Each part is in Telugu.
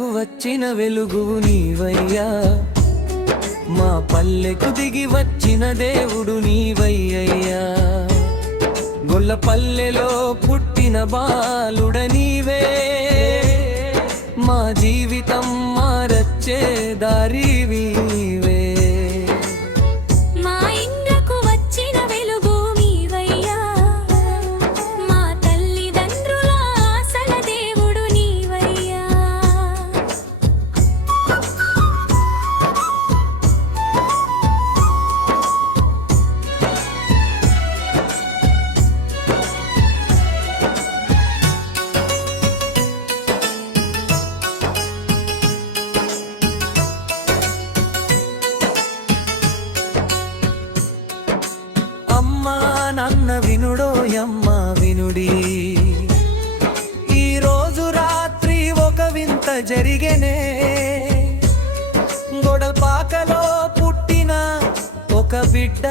వచ్చిన వెలుగు నీవయ్యా. మా పల్లెకు దిగి వచ్చిన దేవుడు నీవయ్యయ్యా. గొల్ల పల్లెలో పుట్టిన బాలుడని వినుడోయమ్మ వినుడి. ఈ రోజు రాత్రి ఒక వింత జరిగెనే. గొడపాకలో పుట్టిన ఒక బిడ్డ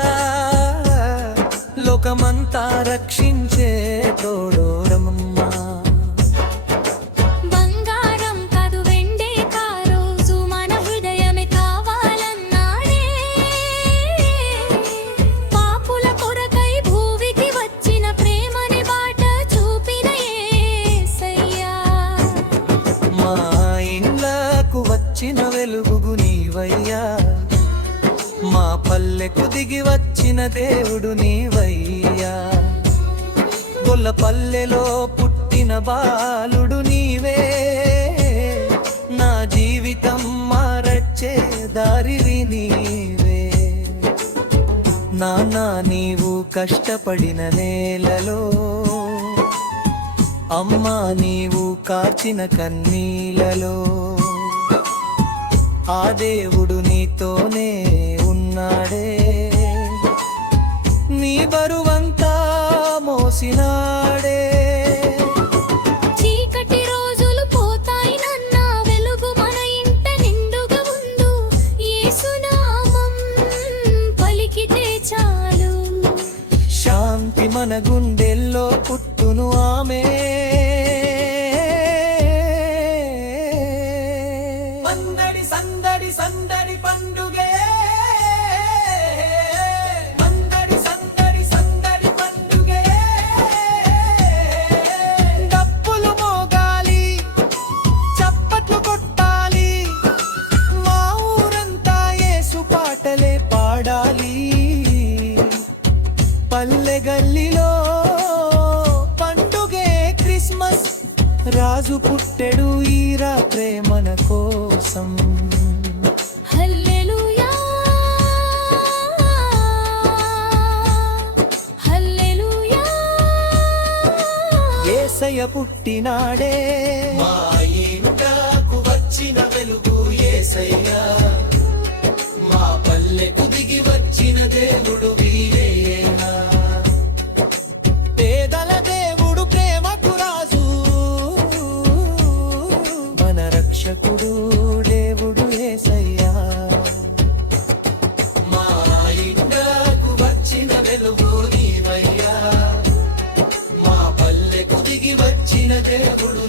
లోకమంతా రక్షించే మా పల్లెకు దిగి వచ్చిన దేవుడు నీవయ్యా. గొల్ల పల్లెలో పుట్టిన బాలుడు నీవే. నా జీవితం మారచ్చే దారివి నీవే. నానా నీవు కష్టపడిన నేలలో. అమ్మా నీవు కార్చిన కన్నీలలో. ఆ దేవుడు నీతోనే ఉన్నాడే. నీ బరువంతా మోసినాడే. చీకటి రోజులు పోతాయి నాన్న వెలుగు మన ఇంట నిండుగా ఉండు. యేసునామం పలికితే చాలు. శాంతి మన గుండెల్లో పుట్టును ఆమె. సందడి సందడి సందడి పాటలే పాడాలి. పల్లె గల్లిలో పండుగే క్రిస్మస్ రాజు పుట్టెడు ఈ రాత్రే మన కోసం. హల్లెలూయా! హల్లెలూయా! ఏసయ పుట్టినాడే. మా రక్షకుడు దేవుడు ఏసయ్యా. మా ఇంటకు వచ్చిన వెలుగు నీవయ్యా. మా పల్లెకు దిగి వచ్చిన దేవుడు